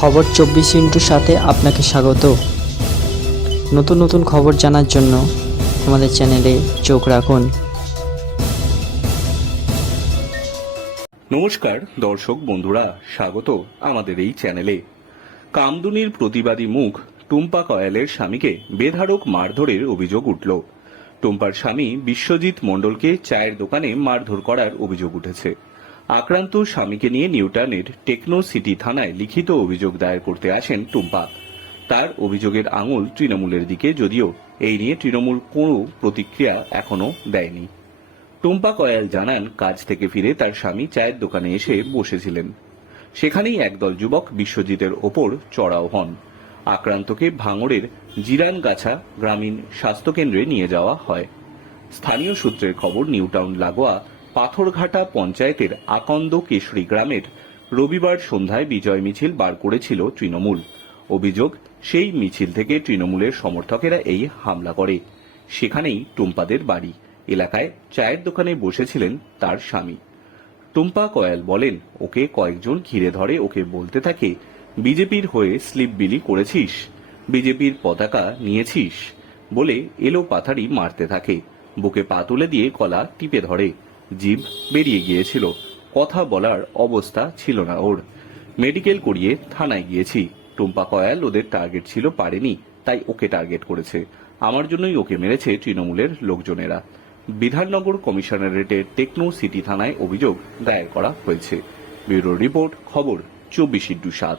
খবর 24 সাথে আপনাকে স্বাগত। নতুন নতুন খবর জানার জন্য আমাদের চ্যানেলে চোখ রাখুন। নমস্কার দর্শক বন্ধুরা, স্বাগত আমাদের এই চ্যানেলে। কামদুনির প্রতিবাদী মুখ টুম্পা কয়ালের স্বামীকে বেধড়ক মারধরের অভিযোগ উঠল। টুম্পার স্বামী বিশ্বজিৎ মণ্ডলকে চায়ের দোকানে মারধর করার অভিযোগ উঠেছে। আক্রান্ত স্বামীকে নিয়ে নিউটাউনের টেকনো সিটি থানায় লিখিত অভিযোগ দায়ের করতে আসেন টুম্পা। তার অভিযোগের আঙুল তৃণমূলের দিকে, যদিও এই নিয়ে তৃণমূল কোনো প্রতিক্রিয়া এখনো দেয়নি। টুম্পা কয়াল জানান, কাজ থেকে ফিরে তার স্বামী চায়ের দোকানে এসে বসেছিলেন। সেখানেই একদল যুবক বিশ্বজিতের ওপর চড়াও হন। আক্রান্তকে ভাঙড়ের জিরানগাছা গ্রামীণ স্বাস্থ্যকেন্দ্রে নিয়ে যাওয়া হয়। স্থানীয় সূত্রের খবর, নিউটাউন লাগোয়া পাথরঘাটা পঞ্চায়েতের আকন্দ কেশরী গ্রামের রবিবার সন্ধ্যায় বিজয় মিছিল বার করেছিল তৃণমূল। অভিযোগ, সেই মিছিল থেকে তৃণমূলের সমর্থকেরা এই হামলা করে। সেখানেই টুম্পাদের বাড়ি এলাকায় চায়ের দোকানে বসেছিলেন তার স্বামী। টুম্পা কয়াল বলেন, ওকে কয়েকজন ঘিরে ধরে, ওকে বলতে থাকে, বিজেপির হয়ে স্লিপ বিলি করেছিস, বিজেপির পতাকা নিয়েছিস বলে এলো পাথারি মারতে থাকে। বুকে পা তুলে দিয়ে গলা টিপে ধরে। জিভ বেরিয়ে গিয়েছিল, কথা বলার অবস্থা ছিল না ওর। মেডিকেল করিয়ে থানায় গিয়েছি। টুম্পা কয়াল ওদের টার্গেট ছিল, পারেনি, তাই ওকে টার্গেট করেছে। আমার জন্যই ওকে মেরেছে তৃণমূলের লোকজনেরা। বিধাননগর কমিশনারেটের টেকনো সিটি থানায় অভিযোগ দায়ের করা হয়েছে। ব্যুরো রিপোর্ট, খবর 24/7।